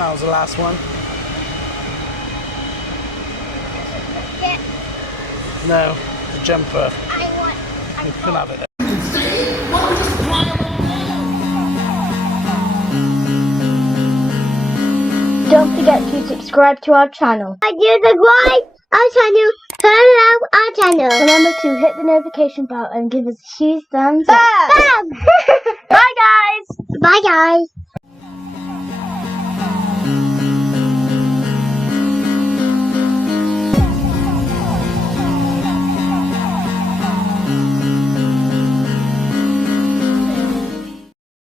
That was the last one. No, the jumper. You can have it. Don't forget to subscribe to our channel. Subscribe our channel. Turn on our channel. Remember to hit the notification bell and give us a huge thumbs up. Bam! Bye guys! Bye guys.